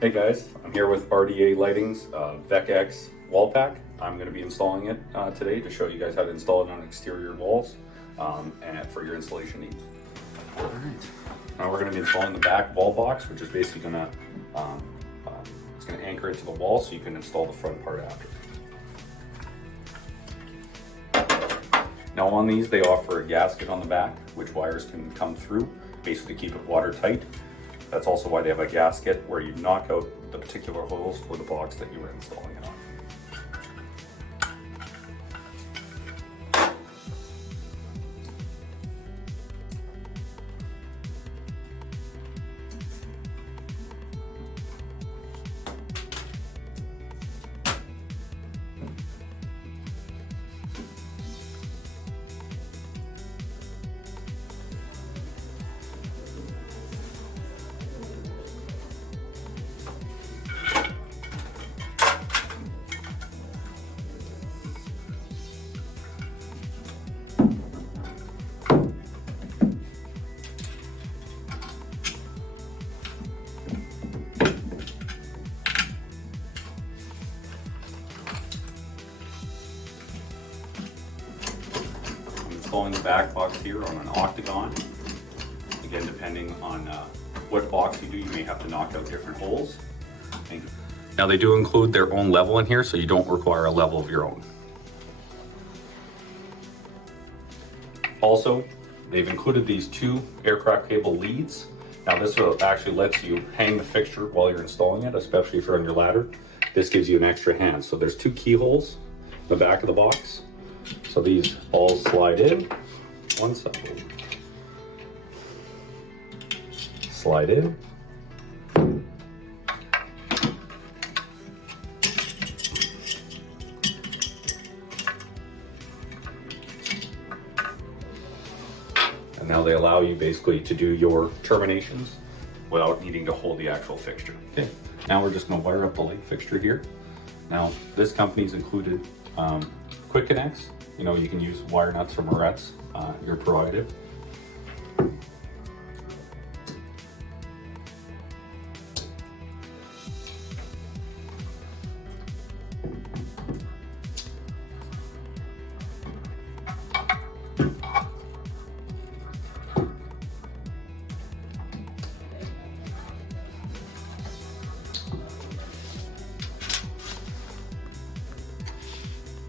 Hey guys, I'm here with RDA Lighting's VEKX wall pack. I'm going to be installing it today to show you guys how to install it on exterior walls and for your installation needs. All right. Now we're going to be installing the back wall box, which is basically going to it's going to anchor it to the wall so you can install the front part after. Now on these, they offer a gasket on the back, which wires can come through, basically keep it watertight. That's also why they have a gasket where you knock out the particular holes for the box that you were installing it on. Installing the back box here on an octagon. Again, depending on what box you do, you may have to knock out different holes. Now they do include their own level in here, so you don't require a level of your own. Also, they've included these two aircraft cable leads. Now this actually lets you hang the fixture while you're installing it, especially if you're on your ladder. This gives you an extra hand. So there's two keyholes in the back of the box. So these all slide in, one side, slide in, and now they allow you basically to do your terminations without needing to hold the actual fixture. Okay, now we're just going to wire up the light fixture here. Now this company's included quick connects. You know, you can use wire nuts or morettes, you're provided.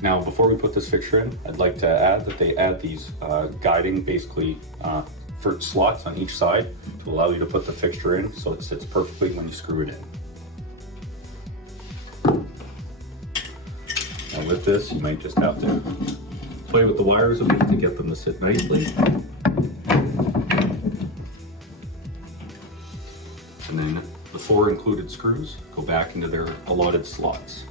Now, before we put this fixture in, I'd like to add that they add these guiding, basically, for slots on each side to allow you to put the fixture in so it sits perfectly when you screw it in. Now with this, you might just have to play with the wires a bit to get them to sit nicely. And then the 4 included screws go back into their allotted slots.